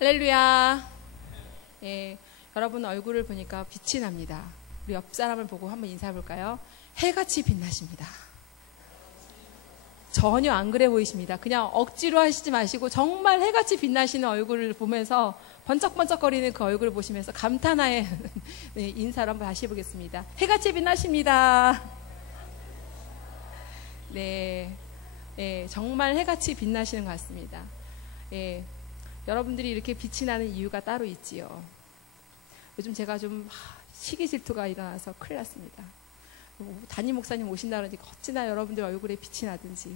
할렐루야. 예, 여러분 얼굴을 보니까 빛이 납니다. 우리 옆 사람을 보고 한번 인사해 볼까요? 해같이 빛나십니다. 전혀 안 그래 보이십니다. 그냥 억지로 하시지 마시고 정말 해같이 빛나시는 얼굴을 보면서 번쩍번쩍거리는 그 얼굴을 보시면서 감탄하의 인사를 한번 다시 해보겠습니다. 해같이 빛나십니다. 네, 예, 정말 해같이 빛나시는 것 같습니다. 예, 여러분들이 이렇게 빛이 나는 이유가 따로 있지요. 요즘 제가 좀 시기 질투가 일어나서 큰일 났습니다. 담임 목사님 오신다 그러니까 어찌나 여러분들 얼굴에 빛이 나든지.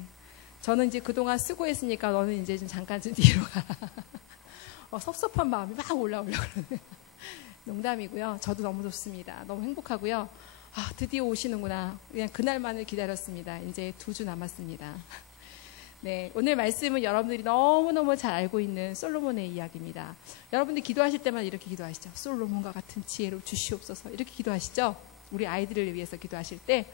저는 이제 그동안 수고했으니까 너는 이제 좀 잠깐 좀 뒤로 가. 섭섭한 마음이 막 올라오려고 그러네. 농담이고요. 저도 너무 좋습니다. 너무 행복하고요. 드디어 오시는구나. 그냥 그날만을 기다렸습니다. 이제 2주 남았습니다. 네, 오늘 말씀은 여러분들이 너무너무 잘 알고 있는 솔로몬의 이야기입니다. 여러분들 기도하실 때만 이렇게 기도하시죠. 솔로몬과 같은 지혜를 주시옵소서. 이렇게 기도하시죠. 우리 아이들을 위해서 기도하실 때.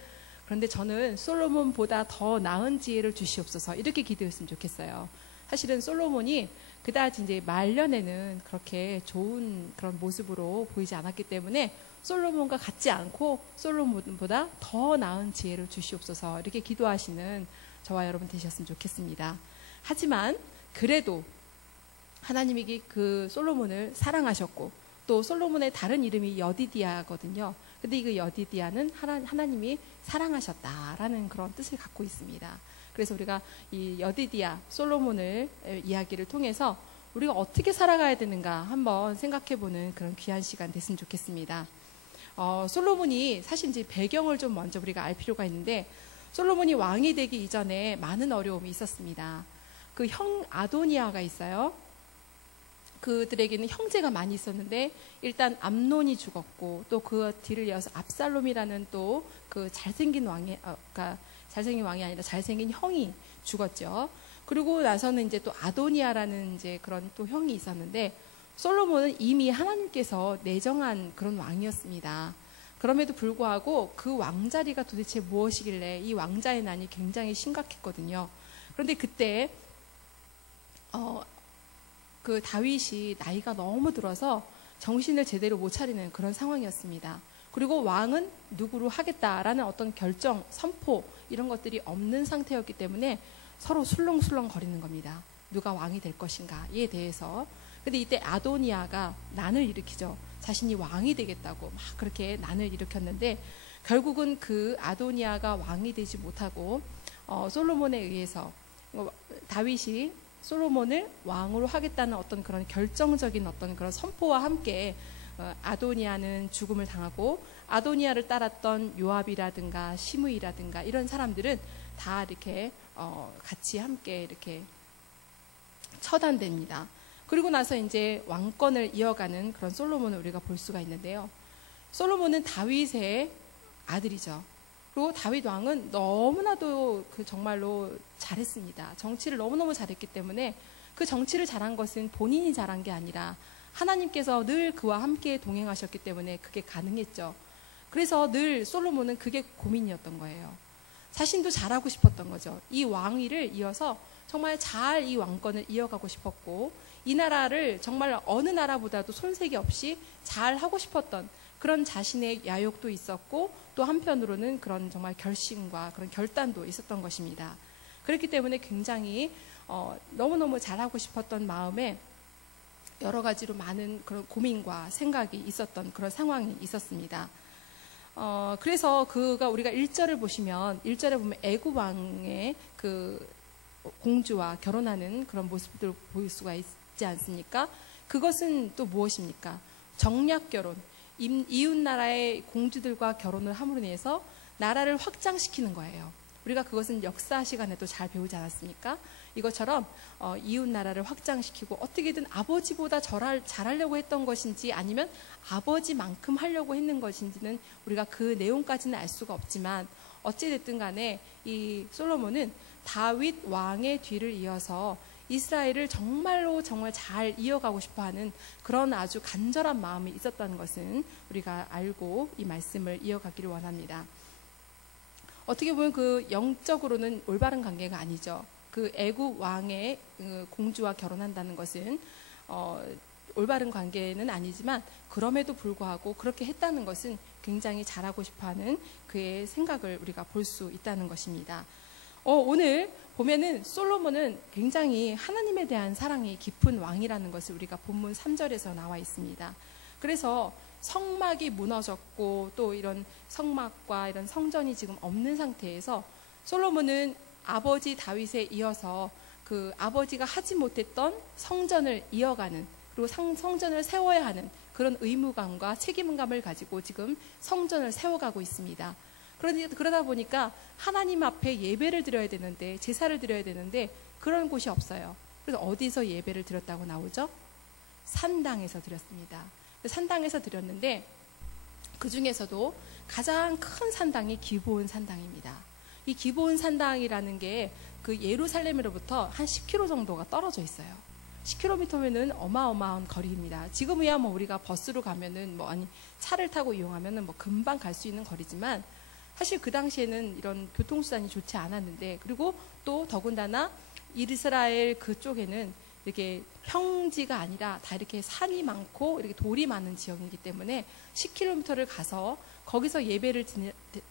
그런데 저는 솔로몬보다 더 나은 지혜를 주시옵소서. 이렇게 기도했으면 좋겠어요. 사실은 솔로몬이 그다지 이제 말년에는 그렇게 좋은 그런 모습으로 보이지 않았기 때문에 솔로몬과 같지 않고 솔로몬보다 더 나은 지혜를 주시옵소서. 이렇게 기도하시는 저와 여러분 되셨으면 좋겠습니다. 하지만 그래도 하나님이 그 솔로몬을 사랑하셨고 또 솔로몬의 다른 이름이 여디디아거든요. 근데 이 여디디아는 하나님이 사랑하셨다라는 그런 뜻을 갖고 있습니다. 그래서 우리가 이 여디디아 솔로몬을 이야기를 통해서 우리가 어떻게 살아가야 되는가 한번 생각해보는 그런 귀한 시간 됐으면 좋겠습니다. 솔로몬이 사실 이제 배경을 좀 먼저 우리가 알 필요가 있는데 솔로몬이 왕이 되기 이전에 많은 어려움이 있었습니다. 그 형 아도니아가 있어요. 그들에게는 형제가 많이 있었는데 일단 암논이 죽었고 또 그 뒤를 이어서 압살롬이라는 또 그 잘생긴 그러니까 잘생긴 왕이 아니라 잘생긴 형이 죽었죠. 그리고 나서는 이제 또 아도니아라는 이제 그런 또 형이 있었는데 솔로몬은 이미 하나님께서 내정한 그런 왕이었습니다. 그럼에도 불구하고 그 왕자리가 도대체 무엇이길래 이 왕자의 난이 굉장히 심각했거든요. 그런데 그때 그 다윗이 나이가 너무 들어서 정신을 제대로 못 차리는 그런 상황이었습니다. 그리고 왕은 누구로 하겠다라는 어떤 결정, 선포 이런 것들이 없는 상태였기 때문에 서로 술렁술렁 거리는 겁니다. 누가 왕이 될 것인가에 대해서. 근데 이때 아도니아가 난을 일으키죠. 자신이 왕이 되겠다고 막 그렇게 난을 일으켰는데 결국은 그 아도니아가 왕이 되지 못하고 솔로몬에 의해서 다윗이 솔로몬을 왕으로 하겠다는 어떤 그런 결정적인 어떤 그런 선포와 함께 아도니아는 죽음을 당하고 아도니아를 따랐던 요압이라든가 시므이라든가 이런 사람들은 다 이렇게 같이 함께 이렇게 처단됩니다. 그리고 나서 이제 왕권을 이어가는 그런 솔로몬을 우리가 볼 수가 있는데요. 솔로몬은 다윗의 아들이죠. 그리고 다윗 왕은 너무나도 정말로 잘했습니다. 정치를 너무너무 잘했기 때문에 그 정치를 잘한 것은 본인이 잘한 게 아니라 하나님께서 늘 그와 함께 동행하셨기 때문에 그게 가능했죠. 그래서 늘 솔로몬은 그게 고민이었던 거예요. 자신도 잘하고 싶었던 거죠. 이 왕위를 이어서 정말 잘 이 왕권을 이어가고 싶었고 이 나라를 정말 어느 나라보다도 손색이 없이 잘 하고 싶었던 그런 자신의 야욕도 있었고 또 한편으로는 그런 정말 결심과 그런 결단도 있었던 것입니다. 그렇기 때문에 굉장히 너무너무 잘하고 싶었던 마음에 여러 가지로 많은 그런 고민과 생각이 있었던 그런 상황이 있었습니다. 그래서 우리가 1절을 보시면 1절에 보면 애굽 왕의 그 공주와 결혼하는 그런 모습들을 볼 수가 있지 않습니까? 그것은 또 무엇입니까? 정략 결혼. 이웃 나라의 공주들과 결혼을 함으로 인해서 나라를 확장시키는 거예요. 우리가 그것은 역사 시간에도 잘 배우지 않았습니까? 이것처럼 이웃 나라를 확장시키고 어떻게든 아버지보다 잘하려고 했던 것인지 아니면 아버지만큼 하려고 했는 것인지는 우리가 그 내용까지는 알 수가 없지만 어찌됐든 간에 이 솔로몬은 다윗 왕의 뒤를 이어서 이스라엘을 정말로 정말 잘 이어가고 싶어하는 그런 아주 간절한 마음이 있었다는 것은 우리가 알고 이 말씀을 이어가기를 원합니다. 어떻게 보면 그 영적으로는 올바른 관계가 아니죠. 그 애굽 왕의 공주와 결혼한다는 것은 올바른 관계는 아니지만 그럼에도 불구하고 그렇게 했다는 것은 굉장히 잘하고 싶어하는 그의 생각을 우리가 볼 수 있다는 것입니다. 오늘 보면은 솔로몬은 굉장히 하나님에 대한 사랑이 깊은 왕이라는 것을 우리가 본문 3절에서 나와 있습니다. 그래서 성막이 무너졌고 또 이런 성막과 이런 성전이 지금 없는 상태에서 솔로몬은 아버지 다윗에 이어서 그 아버지가 하지 못했던 성전을 이어가는, 그리고 성전을 세워야 하는 그런 의무감과 책임감을 가지고 지금 성전을 세워가고 있습니다. 그러다 보니까 하나님 앞에 예배를 드려야 되는데, 제사를 드려야 되는데 그런 곳이 없어요. 그래서 어디서 예배를 드렸다고 나오죠? 산당에서 드렸습니다. 산당에서 드렸는데 그 중에서도 가장 큰 산당이 기브온 산당입니다. 이 기브온 산당이라는 게 그 예루살렘으로부터 한 10km 정도가 떨어져 있어요. 10km면은 어마어마한 거리입니다. 지금이야 뭐 우리가 버스로 가면은 아니 차를 타고 이용하면은 금방 갈 수 있는 거리지만 사실 그 당시에는 이런 교통수단이 좋지 않았는데, 그리고 또 더군다나 이스라엘 그쪽에는 이렇게 평지가 아니라 다 이렇게 산이 많고 이렇게 돌이 많은 지역이기 때문에 10km를 가서 거기서 예배를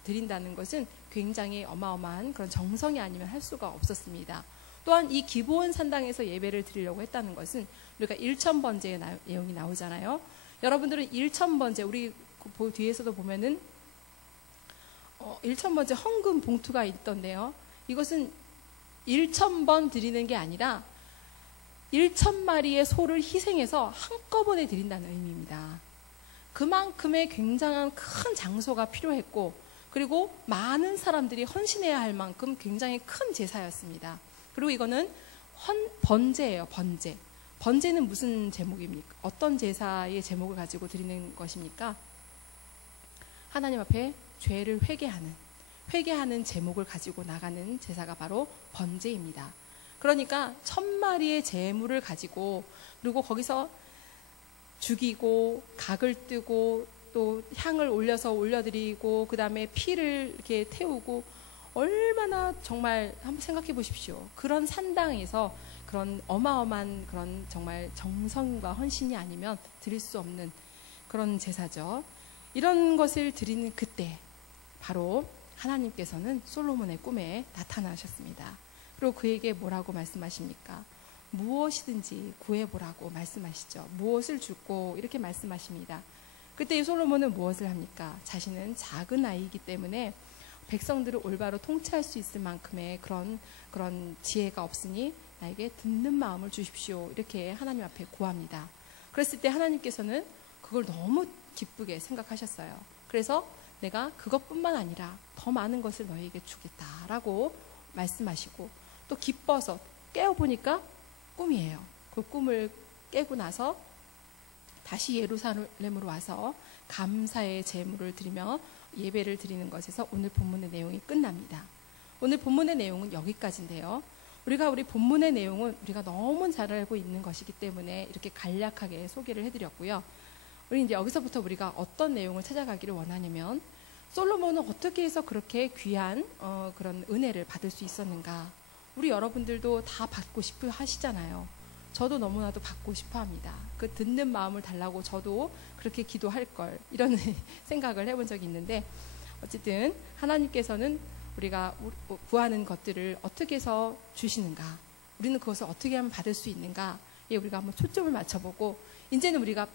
드린다는 것은 굉장히 어마어마한 그런 정성이 아니면 할 수가 없었습니다. 또한 이 기브온 산당에서 예배를 드리려고 했다는 것은 우리가 1,000번제의 내용이 나오잖아요. 여러분들은 1,000번제, 우리 뒤에서도 보면은 1,000번제 헌금 봉투가 있던데요. 이것은 1,000번 드리는 게 아니라 1,000마리의 소를 희생해서 한꺼번에 드린다는 의미입니다. 그만큼의 굉장한 큰 장소가 필요했고, 그리고 많은 사람들이 헌신해야 할 만큼 굉장히 큰 제사였습니다. 그리고 이거는 번제예요. 번제. 번제는 무슨 제목입니까? 어떤 제사의 제목을 가지고 드리는 것입니까? 하나님 앞에 죄를 회개하는 제목을 가지고 나가는 제사가 바로 번제입니다. 그러니까 1,000마리의 제물을 가지고, 그리고 거기서 죽이고 각을 뜨고 또 향을 올려드리고 그 다음에 피를 이렇게 태우고, 얼마나 정말 한번 생각해 보십시오. 그런 산당에서 그런 어마어마한 그런 정말 정성과 헌신이 아니면 드릴 수 없는 그런 제사죠. 이런 것을 드리는 그때 바로 하나님께서는 솔로몬의 꿈에 나타나셨습니다. 그리고 그에게 뭐라고 말씀하십니까? 무엇이든지 구해보라고 말씀하시죠. 무엇을 주고 이렇게 말씀하십니다. 그때 이 솔로몬은 무엇을 합니까? 자신은 작은 아이이기 때문에 백성들을 올바로 통치할 수 있을 만큼의 그런 지혜가 없으니 나에게 듣는 마음을 주십시오. 이렇게 하나님 앞에 구합니다. 그랬을 때 하나님께서는 그걸 너무 기쁘게 생각하셨어요. 그래서 내가 그것뿐만 아니라 더 많은 것을 너에게 주겠다라고 말씀하시고, 또 기뻐서 깨어보니까 꿈이에요. 그 꿈을 깨고 나서 다시 예루살렘으로 와서 감사의 제물을 드리며 예배를 드리는 것에서 오늘 본문의 내용이 끝납니다. 오늘 본문의 내용은 여기까지인데요. 우리 본문의 내용은 우리가 너무 잘 알고 있는 것이기 때문에 이렇게 간략하게 소개를 해드렸고요. 우리 이제 여기서부터 우리가 어떤 내용을 찾아가기를 원하냐면, 솔로몬은 어떻게 해서 그렇게 귀한 그런 은혜를 받을 수 있었는가? 우리 여러분들도 다 받고 싶어 하시잖아요. 저도 너무나도 받고 싶어 합니다. 그 듣는 마음을 달라고 저도 그렇게 기도할 걸, 이런 생각을 해본 적이 있는데, 어쨌든 하나님께서는 우리가 구하는 것들을 어떻게 해서 주시는가, 우리는 그것을 어떻게 하면 받을 수 있는가에 우리가 한번 초점을 맞춰보고, 이제는 우리가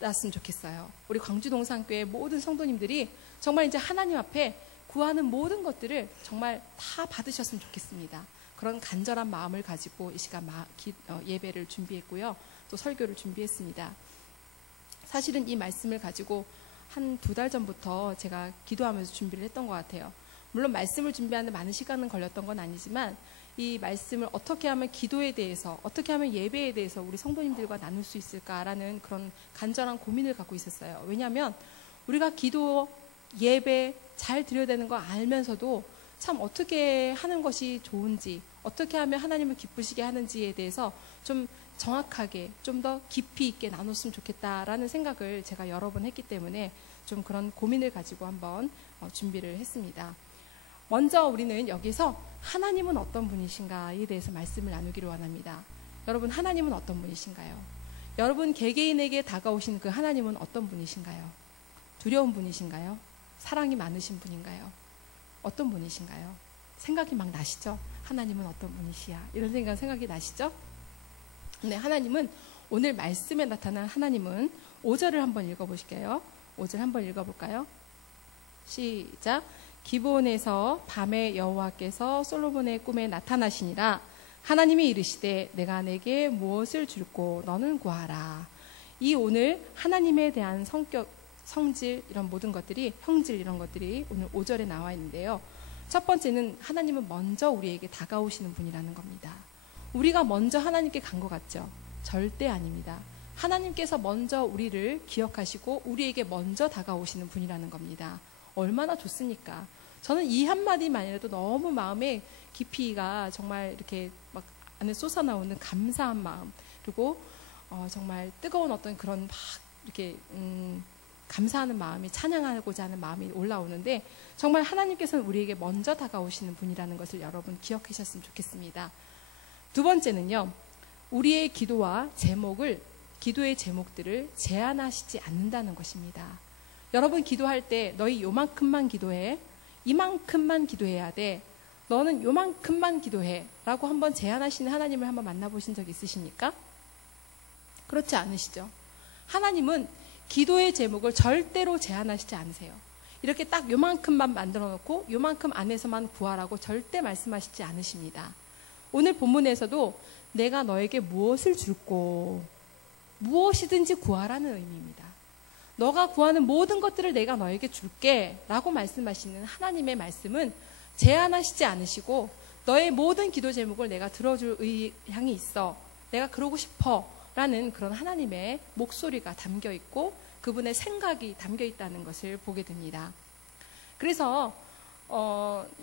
받았으면 좋겠어요. 우리 광주동산교회 모든 성도님들이 정말 이제 하나님 앞에 구하는 모든 것들을 정말 다 받으셨으면 좋겠습니다. 그런 간절한 마음을 가지고 이 시간 예배를 준비했고요. 또 설교를 준비했습니다. 사실은 이 말씀을 가지고 한 2달 전부터 제가 기도하면서 준비를 했던 것 같아요. 물론 말씀을 준비하는 많은 시간은 걸렸던 건 아니지만, 이 말씀을 어떻게 하면 기도에 대해서, 어떻게 하면 예배에 대해서 우리 성도님들과 나눌 수 있을까라는 그런 간절한 고민을 갖고 있었어요. 왜냐하면 우리가 기도, 예배 잘 드려야 되는 거 알면서도 참 어떻게 하는 것이 좋은지, 어떻게 하면 하나님을 기쁘시게 하는지에 대해서 좀 정확하게, 좀 더 깊이 있게 나눴으면 좋겠다라는 생각을 제가 여러 번 했기 때문에 좀 그런 고민을 가지고 한번 준비를 했습니다. 먼저 우리는 여기서 하나님은 어떤 분이신가에 대해서 말씀을 나누기를 원합니다. 여러분, 하나님은 어떤 분이신가요? 여러분 개개인에게 다가오신 그 하나님은 어떤 분이신가요? 두려운 분이신가요? 사랑이 많으신 분인가요? 어떤 분이신가요? 생각이 막 나시죠? 하나님은 어떤 분이시야? 이런 생각이 나시죠? 네, 하나님은 오늘 말씀에 나타난 하나님은 5절을 한번 읽어보실게요. 5절 한번 읽어볼까요? 시작. 기브온에서 밤에 여호와께서 솔로몬의 꿈에 나타나시니라. 하나님이 이르시되 내가 내게 무엇을 줄고 너는 구하라. 이 오늘 하나님에 대한 성격, 성질 이런 모든 것들이, 형질 이런 것들이 오늘 5절에 나와 있는데요. 첫 번째는 하나님은 먼저 우리에게 다가오시는 분이라는 겁니다. 우리가 먼저 하나님께 간 것 같죠? 절대 아닙니다. 하나님께서 먼저 우리를 기억하시고 우리에게 먼저 다가오시는 분이라는 겁니다. 얼마나 좋습니까? 저는 이 한마디만이라도 너무 마음에 깊이가 정말 이렇게 막 안에 솟아나오는 감사한 마음, 그리고 정말 뜨거운 어떤 그런 막 이렇게 감사하는 마음이, 찬양하고자 하는 마음이 올라오는데, 정말 하나님께서는 우리에게 먼저 다가오시는 분이라는 것을 여러분 기억하셨으면 좋겠습니다. 두 번째는요, 우리의 기도와 기도의 제목들을 제한하시지 않는다는 것입니다. 여러분 기도할 때 너희 요만큼만 기도해, 이만큼만 기도해야 돼, 너는 요만큼만 기도해 라고 한번 제한하시는 하나님을 한번 만나보신 적 있으십니까? 그렇지 않으시죠? 하나님은 기도의 제목을 절대로 제한하시지 않으세요. 이렇게 딱 요만큼만 만들어 놓고 요만큼 안에서만 구하라고 절대 말씀하시지 않으십니다. 오늘 본문에서도 내가 너에게 무엇을 줄고 무엇이든지 구하라는 의미입니다. 너가 구하는 모든 것들을 내가 너에게 줄게 라고 말씀하시는 하나님의 말씀은 제한하시지 않으시고, 너의 모든 기도 제목을 내가 들어줄 의향이 있어, 내가 그러고 싶어 라는 그런 하나님의 목소리가 담겨 있고 그분의 생각이 담겨 있다는 것을 보게 됩니다. 그래서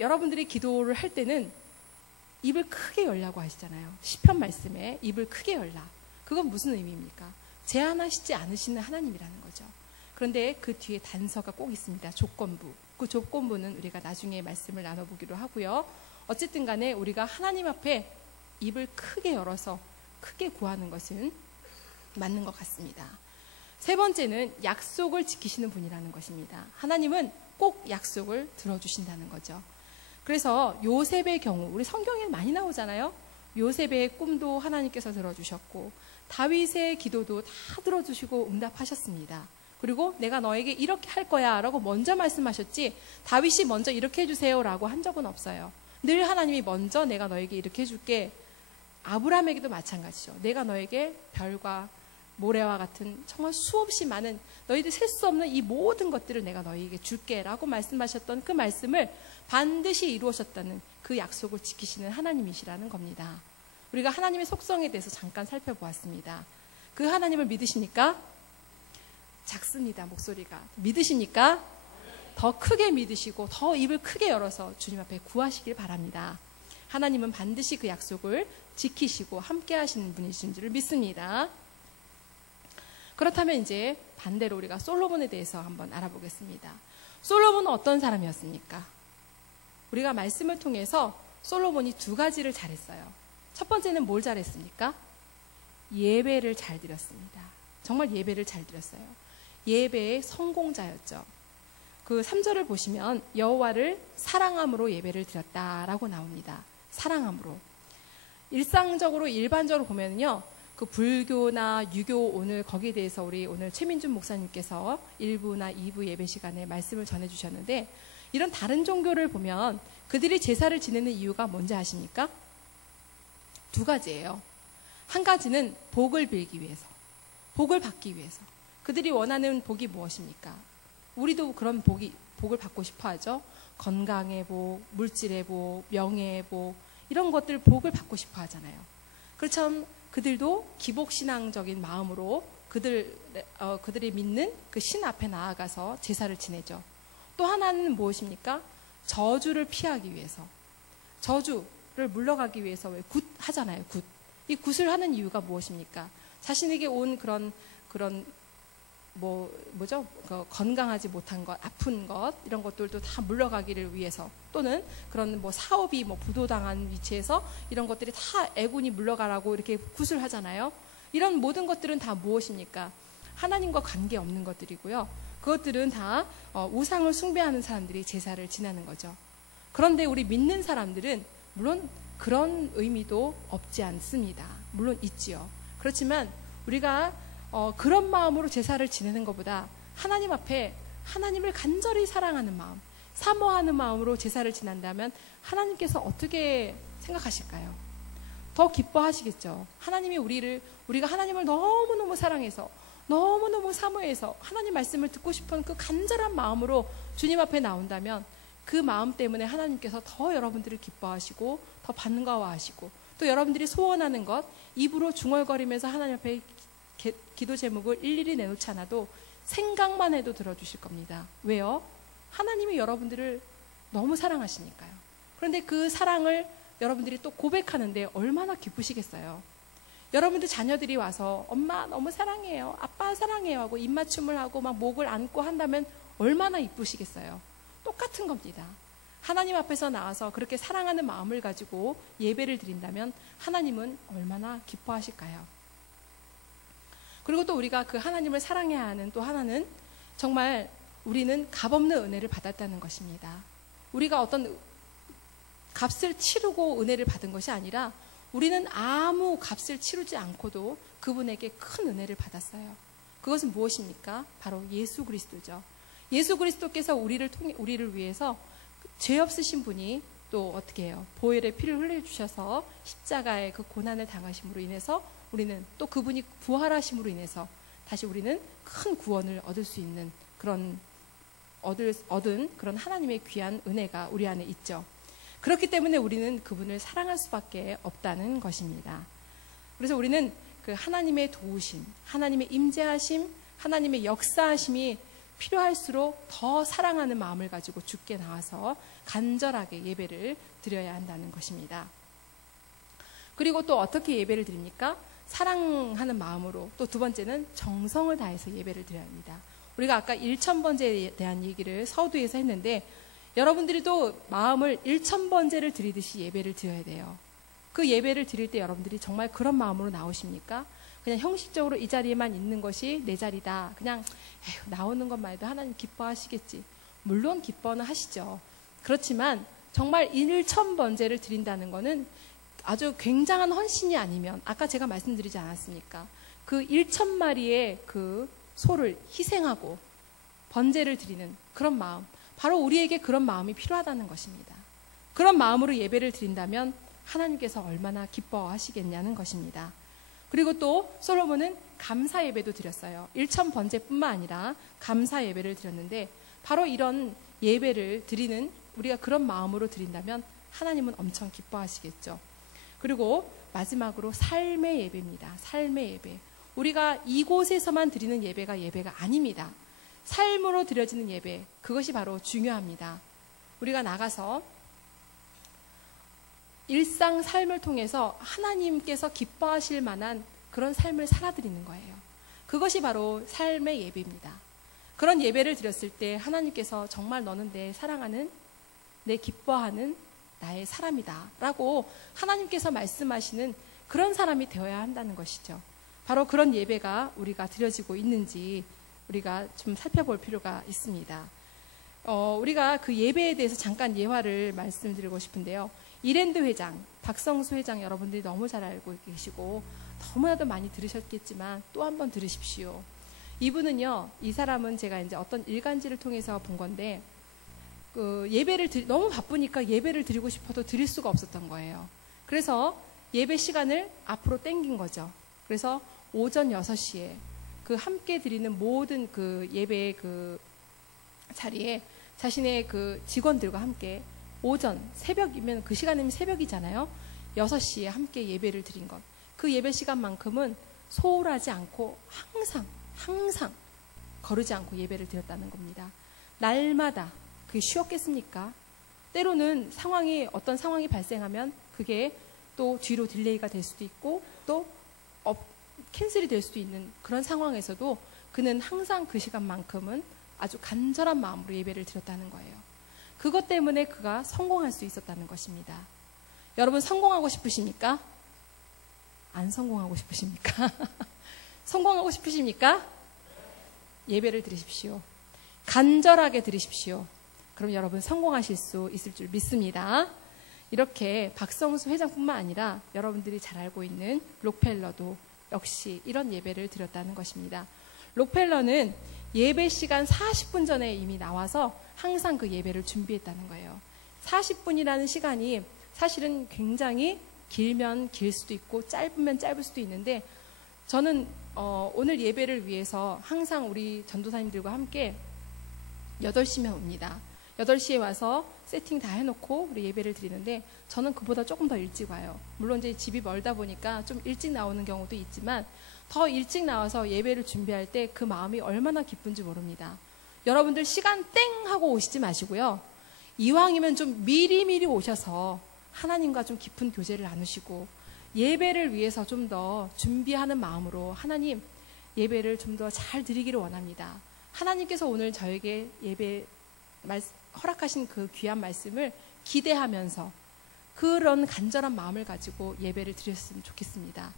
여러분들이 기도를 할 때는 입을 크게 열라고 하시잖아요. 시편 말씀에 입을 크게 열라. 그건 무슨 의미입니까? 제한하시지 않으시는 하나님이라는 거죠. 그런데 그 뒤에 단서가 꼭 있습니다. 조건부. 그 조건부는 우리가 나중에 말씀을 나눠보기로 하고요. 어쨌든 간에 우리가 하나님 앞에 입을 크게 열어서 크게 구하는 것은 맞는 것 같습니다. 세 번째는 약속을 지키시는 분이라는 것입니다. 하나님은 꼭 약속을 들어주신다는 거죠. 그래서 요셉의 경우, 우리 성경에 많이 나오잖아요. 요셉의 꿈도 하나님께서 들어주셨고 다윗의 기도도 다 들어주시고 응답하셨습니다. 그리고 내가 너에게 이렇게 할 거야 라고 먼저 말씀하셨지, 다윗이 먼저 이렇게 해주세요 라고 한 적은 없어요. 늘 하나님이 먼저 내가 너에게 이렇게 해줄게. 아브라함에게도 마찬가지죠. 내가 너에게 별과 모래와 같은 정말 수없이 많은, 너희들 셀 수 없는 이 모든 것들을 내가 너희에게 줄게 라고 말씀하셨던 그 말씀을 반드시 이루어졌다는 그 약속을 지키시는 하나님이시라는 겁니다. 우리가 하나님의 속성에 대해서 잠깐 살펴보았습니다. 그 하나님을 믿으십니까? 작습니다, 목소리가. 믿으십니까? 더 크게 믿으시고 더 입을 크게 열어서 주님 앞에 구하시길 바랍니다. 하나님은 반드시 그 약속을 지키시고 함께 하시는 분이신 줄을 믿습니다. 그렇다면 이제 반대로 우리가 솔로몬에 대해서 한번 알아보겠습니다. 솔로몬은 어떤 사람이었습니까? 우리가 말씀을 통해서 솔로몬이 두 가지를 잘했어요. 첫 번째는 뭘 잘했습니까? 예배를 잘 드렸습니다. 정말 예배를 잘 드렸어요. 예배의 성공자였죠. 그 3절을 보시면 여호와를 사랑함으로 예배를 드렸다라고 나옵니다. 사랑함으로. 일상적으로 일반적으로 보면요, 그 불교나 유교, 오늘 거기에 대해서 우리 오늘 최민준 목사님께서 1부나 2부 예배 시간에 말씀을 전해주셨는데, 이런 다른 종교를 보면 그들이 제사를 지내는 이유가 뭔지 아십니까? 두 가지예요. 한 가지는 복을 빌기 위해서, 복을 받기 위해서. 그들이 원하는 복이 무엇입니까? 우리도 그런 복을 받고 싶어 하죠. 건강의 복, 물질의 복, 명예의 복, 이런 것들 복을 받고 싶어 하잖아요. 그렇지만 그들도 기복신앙적인 마음으로 그들이 믿는 그 신 앞에 나아가서 제사를 지내죠. 또 하나는 무엇입니까? 저주를 피하기 위해서, 저주를 물러가기 위해서 왜 굿 하잖아요. 굿. 이 굿을 하는 이유가 무엇입니까? 자신에게 온 그런 건강하지 못한 것, 아픈 것, 이런 것들도 다 물러가기를 위해서, 또는 그런 사업이 부도당한 위치에서 이런 것들이 다 애군이 물러가라고 이렇게 구술하잖아요. 이런 모든 것들은 다 무엇입니까? 하나님과 관계없는 것들이고요. 그것들은 다 우상을 숭배하는 사람들이 제사를 지내는 거죠. 그런데 우리 믿는 사람들은 물론 그런 의미도 없지 않습니다. 물론 있지요. 그렇지만 우리가 그런 마음으로 제사를 지내는 것보다 하나님 앞에 하나님을 간절히 사랑하는 마음, 사모하는 마음으로 제사를 지낸다면 하나님께서 어떻게 생각하실까요? 더 기뻐하시겠죠. 하나님이 우리가 하나님을 너무너무 사랑해서, 너무너무 사모해서 하나님 말씀을 듣고 싶은 그 간절한 마음으로 주님 앞에 나온다면 그 마음 때문에 하나님께서 더 여러분들을 기뻐하시고 더 반가워하시고, 또 여러분들이 소원하는 것 입으로 중얼거리면서 하나님 앞에 기도 제목을 일일이 내놓지 않아도 생각만 해도 들어주실 겁니다. 왜요? 하나님이 여러분들을 너무 사랑하시니까요. 그런데 그 사랑을 여러분들이 또 고백하는데 얼마나 기쁘시겠어요. 여러분들 자녀들이 와서 엄마 너무 사랑해요, 아빠 사랑해요 하고 입맞춤을 하고 막 목을 안고 한다면 얼마나 이쁘시겠어요. 똑같은 겁니다. 하나님 앞에서 나와서 그렇게 사랑하는 마음을 가지고 예배를 드린다면 하나님은 얼마나 기뻐하실까요? 그리고 또 우리가 그 하나님을 사랑해야 하는 또 하나는, 정말 우리는 값없는 은혜를 받았다는 것입니다. 우리가 어떤 값을 치르고 은혜를 받은 것이 아니라 우리는 아무 값을 치르지 않고도 그분에게 큰 은혜를 받았어요. 그것은 무엇입니까? 바로 예수 그리스도죠. 예수 그리스도께서 우리를 위해서 죄 없으신 분이 또 어떻게 해요? 보혈의 피를 흘려주셔서 십자가의 그 고난을 당하심으로 인해서 우리는 또 그분이 부활하심으로 인해서 다시 우리는 큰 구원을 얻을 수 있는 얻은 그런 하나님의 귀한 은혜가 우리 안에 있죠. 그렇기 때문에 우리는 그분을 사랑할 수밖에 없다는 것입니다. 그래서 우리는 그 하나님의 도우심, 하나님의 임재하심, 하나님의 역사하심이 필요할수록 더 사랑하는 마음을 가지고 주께 나와서 간절하게 예배를 드려야 한다는 것입니다. 그리고 또 어떻게 예배를 드립니까? 사랑하는 마음으로. 또 두 번째는 정성을 다해서 예배를 드려야 합니다. 우리가 아까 1000번제에 대한 얘기를 서두에서 했는데, 여러분들이 또 마음을 1000번제를 드리듯이 예배를 드려야 돼요. 그 예배를 드릴 때 여러분들이 정말 그런 마음으로 나오십니까? 그냥 형식적으로 이 자리에만 있는 것이 내 자리다, 그냥 나오는 것만 해도 하나님 기뻐하시겠지. 물론 기뻐는 하시죠. 그렇지만 정말 1000번제를 드린다는 것은 아주 굉장한 헌신이 아니면, 아까 제가 말씀드리지 않았습니까? 그 1000마리의 그 소를 희생하고 번제를 드리는 그런 마음, 바로 우리에게 그런 마음이 필요하다는 것입니다. 그런 마음으로 예배를 드린다면 하나님께서 얼마나 기뻐하시겠냐는 것입니다. 그리고 또 솔로몬은 감사 예배도 드렸어요. 1000번제뿐만 아니라 감사 예배를 드렸는데, 바로 이런 예배를 드리는, 우리가 그런 마음으로 드린다면 하나님은 엄청 기뻐하시겠죠. 그리고 마지막으로 삶의 예배입니다. 삶의 예배. 우리가 이곳에서만 드리는 예배가 아닙니다. 삶으로 드려지는 예배, 그것이 바로 중요합니다. 우리가 나가서 일상 삶을 통해서 하나님께서 기뻐하실 만한 그런 삶을 살아드리는 거예요. 그것이 바로 삶의 예배입니다. 그런 예배를 드렸을 때 하나님께서 정말 너는 내 사랑하는, 내 기뻐하는 나의 사람이다 라고 하나님께서 말씀하시는 그런 사람이 되어야 한다는 것이죠. 바로 그런 예배가 우리가 드려지고 있는지 우리가 좀 살펴볼 필요가 있습니다. 우리가 그 예배에 대해서 잠깐 예화를 말씀드리고 싶은데요. 이랜드 회장, 박성수 회장 여러분들이 너무 잘 알고 계시고 너무나도 많이 들으셨겠지만 또 한 번 들으십시오. 이분은요, 이 사람은 제가 이제 어떤 일간지를 통해서 본 건데, 그 예배를 너무 바쁘니까 예배를 드리고 싶어도 드릴 수가 없었던 거예요. 그래서 예배 시간을 앞으로 당긴 거죠. 그래서 오전 6시에 그 함께 드리는 모든 그 예배의 그 자리에 자신의 그 직원들과 함께 오전, 새벽이면 그 시간이면 새벽이잖아요. 6시에 함께 예배를 드린 것. 그 예배 시간만큼은 소홀하지 않고 항상 거르지 않고 예배를 드렸다는 겁니다. 날마다. 그게 쉬웠겠습니까? 때로는 어떤 상황이 발생하면 그게 또 뒤로 딜레이가 될 수도 있고 또 캔슬이 될 수도 있는 그런 상황에서도 그는 항상 그 시간만큼은 아주 간절한 마음으로 예배를 드렸다는 거예요. 그것 때문에 그가 성공할 수 있었다는 것입니다. 여러분 성공하고 싶으십니까? 안 성공하고 싶으십니까? 성공하고 싶으십니까? 예배를 드리십시오. 간절하게 드리십시오. 그럼 여러분 성공하실 수 있을 줄 믿습니다. 이렇게 박성수 회장뿐만 아니라 여러분들이 잘 알고 있는 록펠러도 역시 이런 예배를 드렸다는 것입니다. 록펠러는 예배 시간 40분 전에 이미 나와서 항상 그 예배를 준비했다는 거예요. 40분이라는 시간이 사실은 굉장히 길면 길 수도 있고 짧으면 짧을 수도 있는데 저는 오늘 예배를 위해서 항상 우리 전도사님들과 함께 8시면 옵니다. 8시에 와서 세팅 다 해놓고 우리 예배를 드리는데 저는 그보다 조금 더 일찍 와요. 물론 이제 집이 멀다 보니까 좀 일찍 나오는 경우도 있지만 더 일찍 나와서 예배를 준비할 때 그 마음이 얼마나 기쁜지 모릅니다. 여러분들 시간 땡 하고 오시지 마시고요. 이왕이면 좀 미리미리 오셔서 하나님과 좀 깊은 교제를 나누시고 예배를 위해서 좀 더 준비하는 마음으로 하나님 예배를 좀 더 잘 드리기를 원합니다. 하나님께서 오늘 저에게 예배 허락하신 그 귀한 말씀을 기대하면서 그런 간절한 마음을 가지고 예배를 드렸으면 좋겠습니다.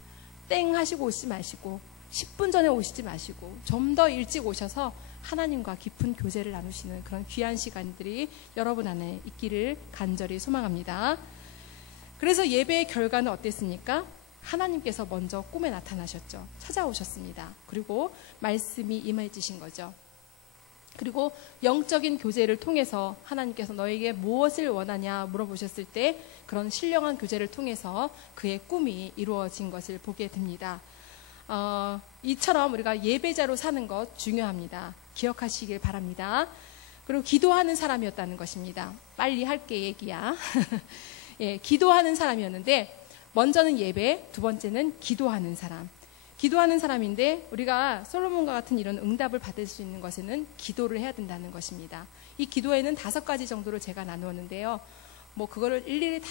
땡 하시고 오시지 마시고 10분 전에 오시지 마시고 좀 더 일찍 오셔서 하나님과 깊은 교제를 나누시는 그런 귀한 시간들이 여러분 안에 있기를 간절히 소망합니다. 그래서 예배의 결과는 어땠습니까? 하나님께서 먼저 꿈에 나타나셨죠. 찾아오셨습니다. 그리고 말씀이 임해지신 거죠. 그리고 영적인 교제를 통해서 하나님께서 너에게 무엇을 원하냐 물어보셨을 때 그런 신령한 교제를 통해서 그의 꿈이 이루어진 것을 보게 됩니다. 이처럼 우리가 예배자로 사는 것 중요합니다. 기억하시길 바랍니다. 그리고 기도하는 사람이었다는 것입니다. 빨리 할게 얘기야. 예, 기도하는 사람이었는데 먼저는 예배, 두 번째는 기도하는 사람. 기도하는 사람인데 우리가 솔로몬과 같은 이런 응답을 받을 수 있는 것에는 기도를 해야 된다는 것입니다. 이 기도에는 5가지 정도로 제가 나누었는데요. 뭐 그거를 일일이 다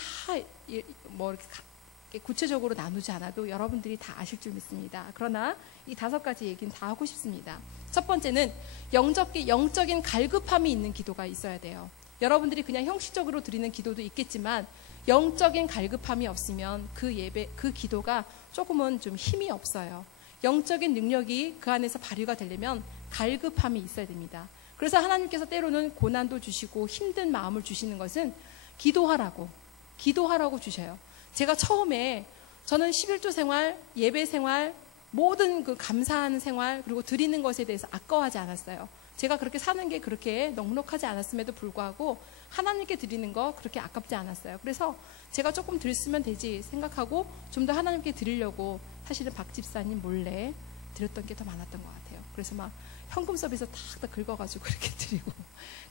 뭐 이렇게 구체적으로 나누지 않아도 여러분들이 다 아실 줄 믿습니다. 그러나 이 5가지 얘기는 다 하고 싶습니다. 첫 번째는 영적인 갈급함이 있는 기도가 있어야 돼요. 여러분들이 그냥 형식적으로 드리는 기도도 있겠지만 영적인 갈급함이 없으면 그 예배, 그 기도가 조금은 좀 힘이 없어요. 영적인 능력이 그 안에서 발휘가 되려면 갈급함이 있어야 됩니다. 그래서 하나님께서 때로는 고난도 주시고 힘든 마음을 주시는 것은 기도하라고 주셔요. 제가 처음에 저는 11조 생활, 예배 생활, 모든 그 감사하는 생활 그리고 드리는 것에 대해서 아까워하지 않았어요. 제가 그렇게 사는 게 그렇게 넉넉하지 않았음에도 불구하고 하나님께 드리는 거 그렇게 아깝지 않았어요. 그래서 제가 조금 들 쓰면 되지 생각하고 좀 더 하나님께 드리려고 사실은 박 집사님 몰래 드렸던 게 더 많았던 것 같아요. 그래서 막 현금 서비스 탁 긁어가지고 그렇게 드리고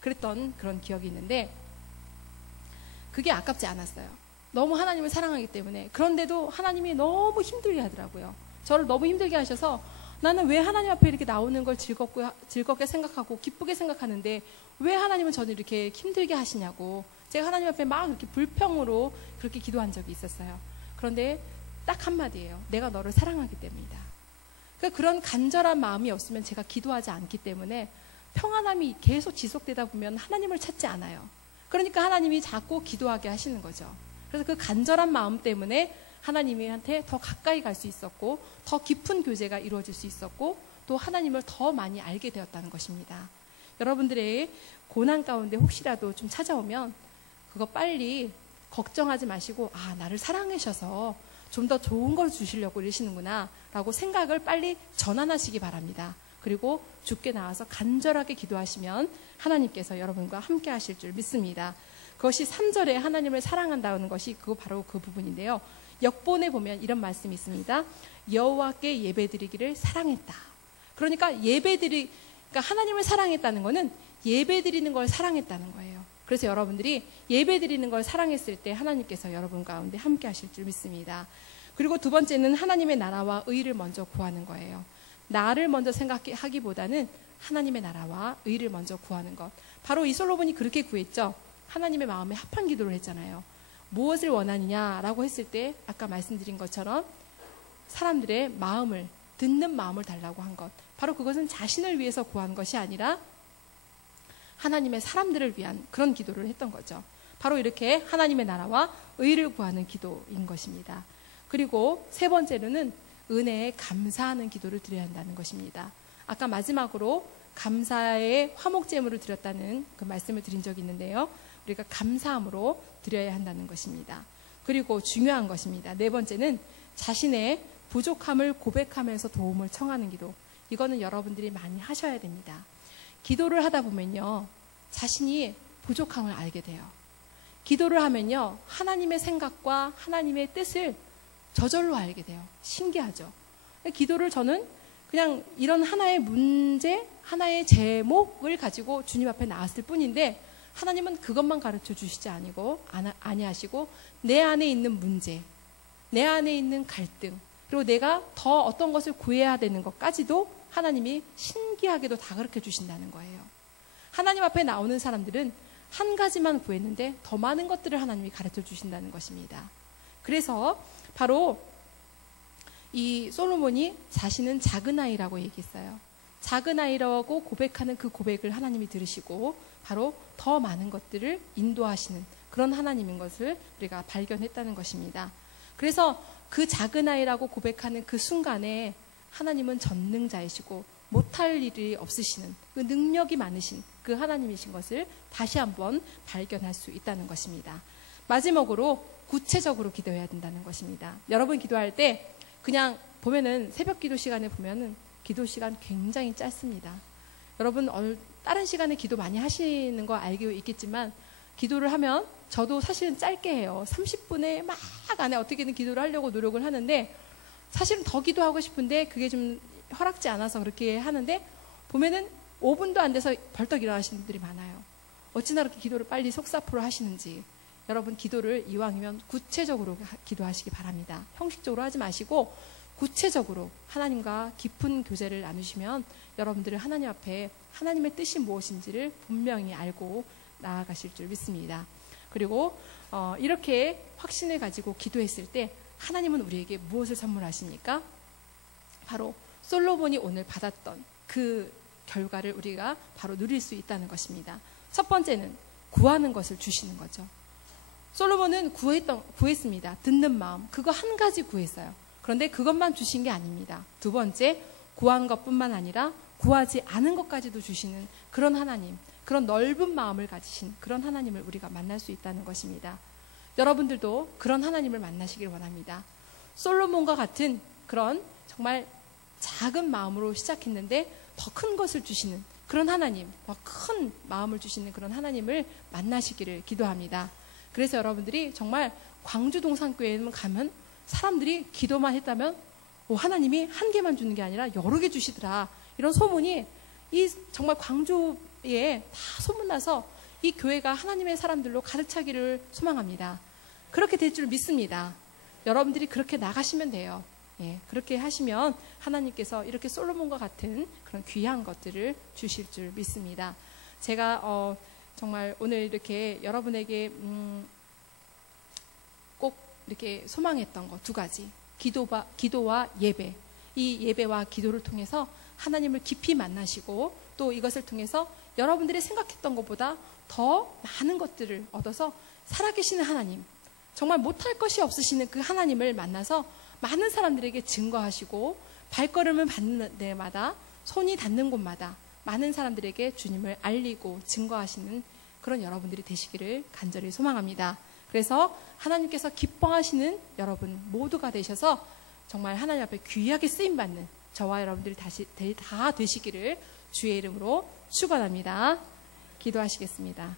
그랬던 그런 기억이 있는데 그게 아깝지 않았어요. 너무 하나님을 사랑하기 때문에. 그런데도 하나님이 너무 힘들게 하더라고요. 저를 너무 힘들게 하셔서 나는 왜 하나님 앞에 이렇게 나오는 걸 즐겁게 생각하고 기쁘게 생각하는데 왜 하나님은 저를 이렇게 힘들게 하시냐고 제가 하나님 앞에 막 이렇게 불평으로 그렇게 기도한 적이 있었어요. 그런데 딱 한마디예요. 내가 너를 사랑하기 때문이다. 그러니까 그런 간절한 마음이 없으면 제가 기도하지 않기 때문에 평안함이 계속 지속되다 보면 하나님을 찾지 않아요. 그러니까 하나님이 자꾸 기도하게 하시는 거죠. 그래서 그 간절한 마음 때문에 하나님한테 더 가까이 갈 수 있었고 더 깊은 교제가 이루어질 수 있었고 또 하나님을 더 많이 알게 되었다는 것입니다. 여러분들의 고난 가운데 혹시라도 좀 찾아오면 그거 빨리 걱정하지 마시고 나를 사랑하셔서 좀 더 좋은 걸 주시려고 이러시는구나 라고 생각을 빨리 전환하시기 바랍니다. 그리고 주께 나와서 간절하게 기도하시면 하나님께서 여러분과 함께 하실 줄 믿습니다. 그것이 3절에 하나님을 사랑한다는 것이 바로 그 부분인데요. 역본에 보면 이런 말씀이 있습니다. 여호와께 예배드리기를 사랑했다. 그러니까 그러니까 하나님을 사랑했다는 것은 예배드리는 걸 사랑했다는 거예요. 그래서 여러분들이 예배드리는 걸 사랑했을 때 하나님께서 여러분 가운데 함께 하실 줄 믿습니다. 그리고 두 번째는 하나님의 나라와 의를 먼저 구하는 거예요. 나를 먼저 생각하기보다는 하나님의 나라와 의를 먼저 구하는 것. 바로 이 솔로몬이 그렇게 구했죠. 하나님의 마음에 합한 기도를 했잖아요. 무엇을 원하느냐라고 했을 때 아까 말씀드린 것처럼 사람들의 마음을 듣는 마음을 달라고 한 것. 바로 그것은 자신을 위해서 구한 것이 아니라 하나님의 사람들을 위한 그런 기도를 했던 거죠. 바로 이렇게 하나님의 나라와 의를 구하는 기도인 것입니다. 그리고 세 번째로는 은혜에 감사하는 기도를 드려야 한다는 것입니다. 아까 마지막으로 감사의 화목제물을 드렸다는 그 말씀을 드린 적이 있는데요. 우리가 감사함으로 드려야 한다는 것입니다. 그리고 중요한 것입니다. 네 번째는 자신의 부족함을 고백하면서 도움을 청하는 기도. 이거는 여러분들이 많이 하셔야 됩니다. 기도를 하다 보면요, 자신이 부족함을 알게 돼요. 기도를 하면요, 하나님의 생각과 하나님의 뜻을 저절로 알게 돼요. 신기하죠? 기도를 저는 그냥 이런 하나의 문제, 하나의 제목을 가지고 주님 앞에 나왔을 뿐인데, 하나님은 그것만 가르쳐 주시지 아니하시고 내 안에 있는 문제, 내 안에 있는 갈등, 그리고 내가 더 어떤 것을 구해야 되는 것까지도 하나님이 신기하게도 다 가르쳐 주신다는 거예요. 하나님 앞에 나오는 사람들은 한 가지만 구했는데 더 많은 것들을 하나님이 가르쳐 주신다는 것입니다. 그래서 바로 이 솔로몬이 자신은 작은 아이라고 얘기했어요. 작은 아이라고 고백하는 그 고백을 하나님이 들으시고 바로 더 많은 것들을 인도하시는 그런 하나님인 것을 우리가 발견했다는 것입니다. 그래서 그 작은 아이라고 고백하는 그 순간에 하나님은 전능자이시고 못할 일이 없으시는 그 능력이 많으신 그 하나님이신 것을 다시 한번 발견할 수 있다는 것입니다. 마지막으로 구체적으로 기도해야 된다는 것입니다. 여러분 기도할 때 그냥 보면은 새벽 기도 시간에 보면은 기도 시간 굉장히 짧습니다. 여러분 다른 시간에 기도 많이 하시는 거 알고 있겠지만 기도를 하면 저도 사실은 짧게 해요. 30분에 막 안에 어떻게든 기도를 하려고 노력을 하는데 사실은 더 기도하고 싶은데 그게 좀 허락지 않아서 그렇게 하는데 보면은 5분도 안 돼서 벌떡 일어나시는 분들이 많아요. 어찌나 그렇게 기도를 빨리 속사포로 하시는지. 여러분 기도를 이왕이면 구체적으로 기도하시기 바랍니다. 형식적으로 하지 마시고 구체적으로 하나님과 깊은 교제를 나누시면 여러분들은 하나님 앞에 하나님의 뜻이 무엇인지를 분명히 알고 나아가실 줄 믿습니다. 그리고 이렇게 확신을 가지고 기도했을 때 하나님은 우리에게 무엇을 선물하십니까? 바로 솔로몬이 오늘 받았던 그 결과를 우리가 바로 누릴 수 있다는 것입니다. 첫 번째는 구하는 것을 주시는 거죠. 솔로몬은 구했습니다. 듣는 마음, 그거 한 가지 구했어요. 그런데 그것만 주신 게 아닙니다. 두 번째, 구한 것뿐만 아니라 구하지 않은 것까지도 주시는 그런 하나님, 그런 넓은 마음을 가지신 그런 하나님을 우리가 만날 수 있다는 것입니다. 여러분들도 그런 하나님을 만나시길 원합니다. 솔로몬과 같은 그런 정말 작은 마음으로 시작했는데 더 큰 것을 주시는 그런 하나님, 더 큰 마음을 주시는 그런 하나님을 만나시기를 기도합니다. 그래서 여러분들이 정말 광주 동산교회에 가면 사람들이 기도만 했다면 하나님이 한 개만 주는 게 아니라 여러 개 주시더라. 이런 소문이 이 정말 광주에 다 소문나서 이 교회가 하나님의 사람들로 가득 차기를 소망합니다. 그렇게 될 줄 믿습니다. 여러분들이 그렇게 나가시면 돼요. 예, 그렇게 하시면 하나님께서 이렇게 솔로몬과 같은 그런 귀한 것들을 주실 줄 믿습니다. 제가 정말 오늘 이렇게 여러분에게 꼭 이렇게 소망했던 거 두 가지, 기도와 예배. 이 예배와 기도를 통해서 하나님을 깊이 만나시고 또 이것을 통해서 여러분들이 생각했던 것보다 더 많은 것들을 얻어서 살아계시는 하나님, 정말 못할 것이 없으시는 그 하나님을 만나서 많은 사람들에게 증거하시고 발걸음을 받는 데마다 손이 닿는 곳마다 많은 사람들에게 주님을 알리고 증거하시는 그런 여러분들이 되시기를 간절히 소망합니다. 그래서 하나님께서 기뻐하시는 여러분 모두가 되셔서 정말 하나님 앞에 귀하게 쓰임받는 저와 여러분들이 다 되시기를 주의 이름으로 축원합니다. 기도하시겠습니다.